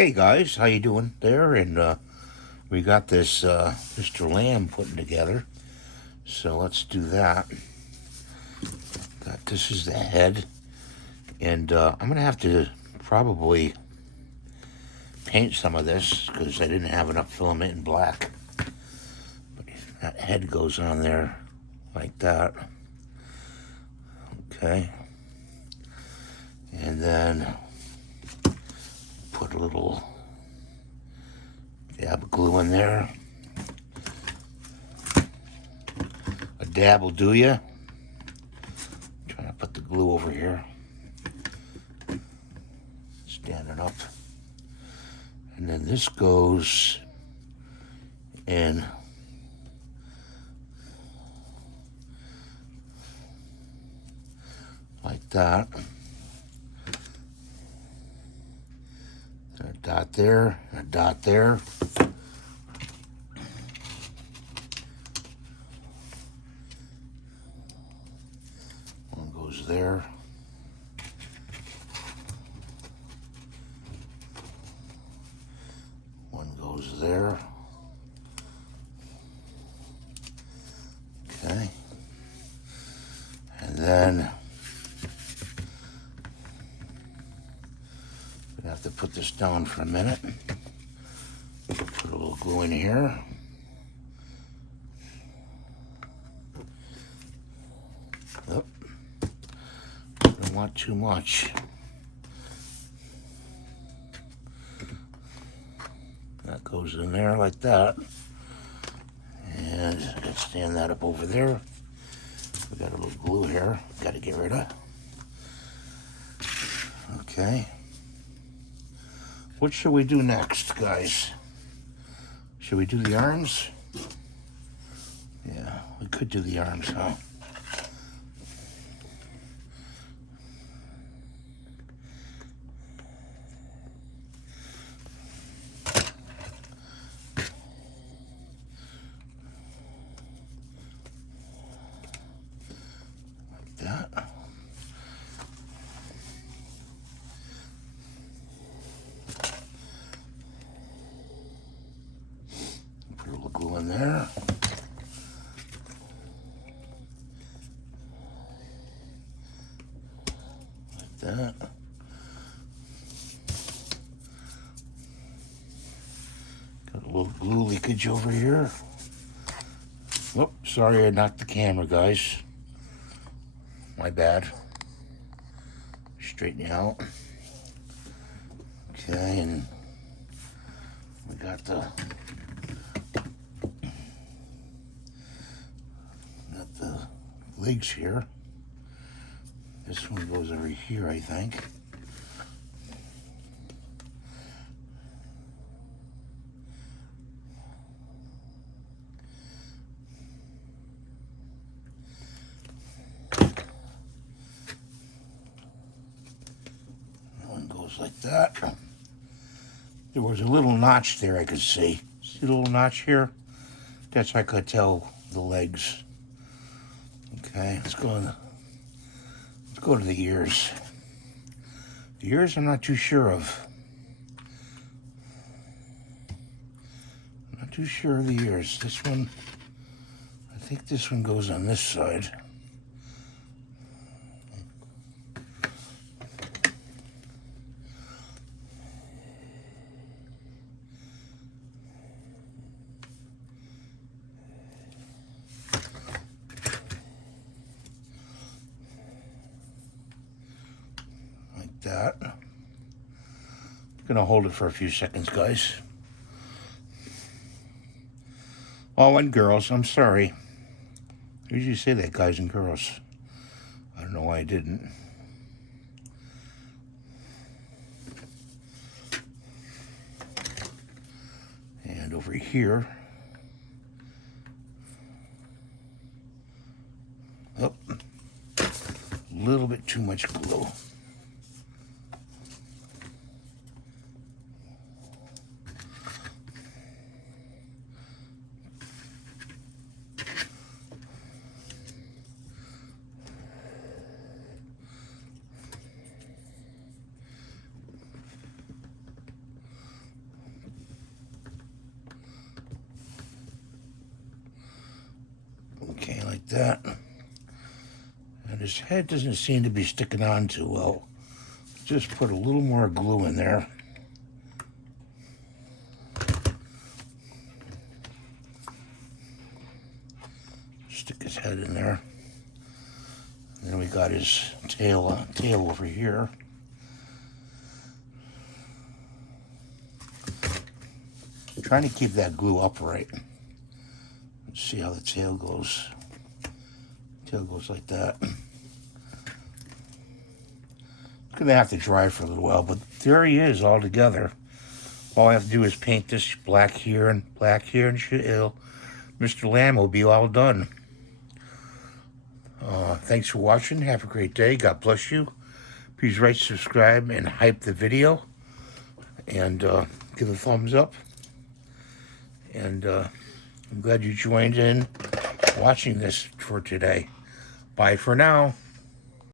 Hey guys, how you doing there? And we got this Mr. Lamb putting together, so let's do that. This is the head, and I'm gonna have to probably paint some of this because I didn't have enough filament in black. But that head goes on there like that. Okay, and then put a little dab of glue in there. A dab will do ya. Trying to put the glue over here. Standing up. And then this goes in like that. And a dot there, and a dot there. One goes there. One goes there. Okay. And then we have to put this down for a minute. Put a little glue in here. Oh, don't want too much. That goes in there like that. And let's stand that up over there. We got a little glue here. Got to get rid of. Okay. What should we do next, guys? Should we do the arms? Yeah, we could do the arms, huh? Like that. Put a little glue in there. Like that. Got a little glue leakage over here. Oh, sorry I knocked the camera, guys. My bad. Straighten you out. Okay, and we got the legs here. This one goes over here, I think. One goes like that. There was a little notch there I could see. See the little notch here? That's how I could tell the legs. Okay, let's go to the ears. The ears I'm not too sure of. I'm not too sure of the ears. This one, I think this one goes on this side. That. I'm gonna hold it for a few seconds, guys. Oh, and girls, I'm sorry. I usually say that, guys and girls. I don't know why I didn't. And over here. Oh, a little bit too much glue. that. And his head doesn't seem to be sticking on too well. Just put a little more glue in there. Stick his head in there. And then we got his tail over here. Trying to keep that glue upright. Let's see how the tail goes. Tail goes like that. It's gonna have to dry for a little while, but there he is all together. All I have to do is paint this black here, and Mr. Lamb will be all done. Thanks for watching. Have a great day. God bless you. Please rate, subscribe, and hype the video. And give a thumbs up. And I'm glad you joined in watching this for today. Bye for now.